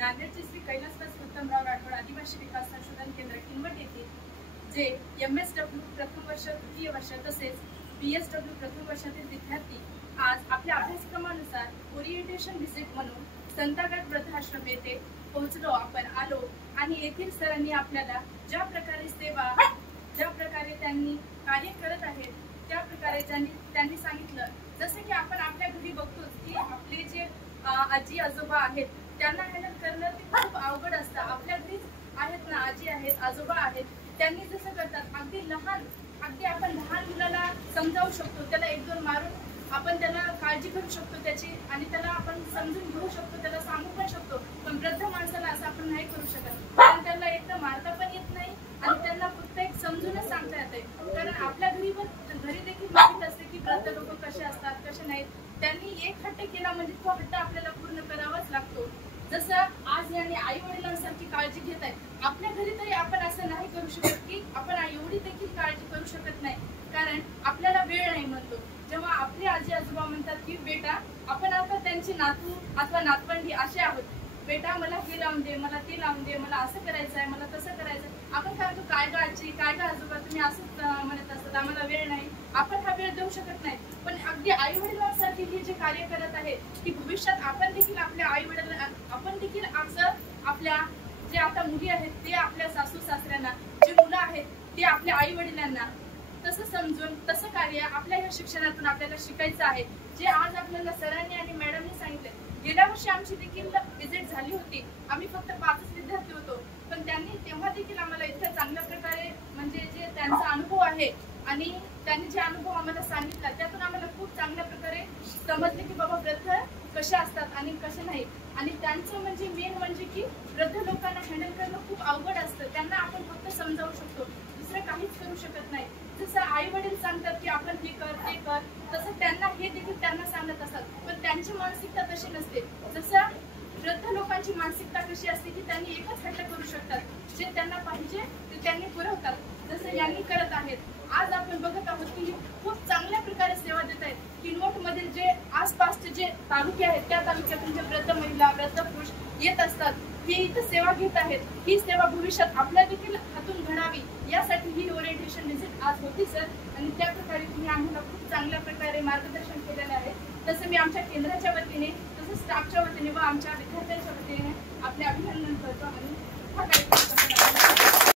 नांदेडचे श्री कैलासवासी उत्तमराव राठोड आदिवासी विकास संशोधन केंद्र किनवट येथे जे MSW प्रथम वर्ष द्वितीय वर्ष तसेच BSW प्रथम वर्षातील विद्यार्थी आज आपल्या अभ्यासक्रमानुसार ओरिएंटेशन व्हिजिट म्हणून संतागड वृद्धाश्रम येथे पोहोचलो आपण आलो आणि येथील सरांनी आपल्याला ज्या प्रकारे त्यांनी कार्य करत आहेत त्या प्रकारे त्यांनी सांगितलं, जसं की आपण आपल्या घरी बघतो की आपले जे आजी आजोबा आहेत त्यांना हँडल करणं ते खूप अवघड असतं. आपल्या घरीच आहेत ना, आजी आहेत आजोबा आहेत, त्यांनी जसं करतात अगदी आपण लहान मुलाला समजावू शकतो, त्याला एक दोन मारून आपण त्याला काळजी करू शकतो त्याची आणि त्याला आपण समजून घेऊ शकतो, त्याला सांगू पण शकतो. पण वृद्ध माणसाला असं आपण नाही करू शकत, कारण त्यांना एक तर मारता पण येत नाही आणि त्यांना फक्त एक समजूनच सांगता येते. कारण आपल्या घरी देखील माहित असते की वृद्ध लोक कसे असतात कसे नाहीत. त्यांनी एक हट्ट केला म्हणजे तो हट्ट आपल्याला पूर्ण करावाच लागतो. जसं आज यांनी आई वडिलांसारखी काळजी घेत आहे, आपल्या घरी तरी आपण असं नाही करू शकत की आपण एवढी देखील काळजी करू शकत नाही, कारण आपल्याला वेळ नाही म्हणतो. जेव्हा आपले आजी आजोबा म्हणतात की बेटा आपण आता त्यांची नातू अथवा नातवंडी असे आहोत, बेटा मला हे लावून दे, मला ते लावून दे, मला असं करायचं आहे, मला तसं करायचं आहे. आपण काय म्हणतो, काय ग आजी काय ग आजोबा तुम्ही असंच म्हणत असतात, आम्हाला वेळ नाही, आपण हा वेळ देऊ शकत नाही. पण अगदी आई वडिलांसाठी हे जे कार्य करत आहे की भविष्यात आपण देखील आपल्या आई वडिलांना आपण देखील आपल्या जे आता मुली आहेत ते आपल्या सासू सासऱ्यांना, जे मुलं आहेत ते आपल्या आई वडिलांना तसं समजून तसं कार्य आपल्या या शिक्षणातून आपल्याला शिकायचं आहे. जे आज आपल्याला सरांनी आणि मॅडमनी सांगितले. गेल्या वर्षी आमची देखील व्हिजिट झाली होती, आम्ही फक्त 5 विद्यार्थी होतो, पण त्यांनी तेव्हा देखील आम्हाला इतक्या चांगल्या प्रकारे म्हणजे जे त्यांचा अनुभव आहे आणि त्यांनी जे अनुभव आम्हाला सांगितला त्यातून आम्हाला खूप चांगल्या प्रकारे समजले की बाबा वृद्ध कसे असतात आणि कसे नाही. आणि त्यांचं म्हणजे मेन म्हणजे की वृद्ध लोकांना हँडल करणं खूप अवघड असतं, त्यांना आपण फक्त समजावू शकतो, दुसरं काहीच करू शकत नाही. जसं आई वडील सांगतात की आपण हे कर ते कर, तसं त्यांना हे देखील त्यांना सांगत असतात, पण त्यांची मानसिकता तशी नसते. जसं वृद्ध लोकांची मानसिकता कशी असते की त्यांनी एकच हट्ट करू शकतात, जे त्यांना पाहिजे ते त्यांनी पुरवतात, जसं यांनी करत आहेत. आज आपण बघत आहोत की खूप चांगल्या प्रकारे सेवा देत आहेत. किनवट मधील जे आसपासचे जे तालुके आहेत त्या तालुक्यातून जे वृद्ध महिला वृद्ध पुरुष येत असतात हे इथं सेवा घेत आहेत. ही सेवा भविष्यात आपल्या देखील हातून घडावी यासाठी ही ओरिएंटेशन व्हिजिट आज होती सर, आणि त्या प्रकारे तुम्ही आम्हाला खूप चांगल्या प्रकारे मार्गदर्शन केलेलं आहे. तसं मी आमच्या केंद्राच्या वतीने तसंच स्टाफच्या वतीने व आमच्या विद्यार्थ्यांच्या वतीने आपले अभिनंदन करतो आणि हा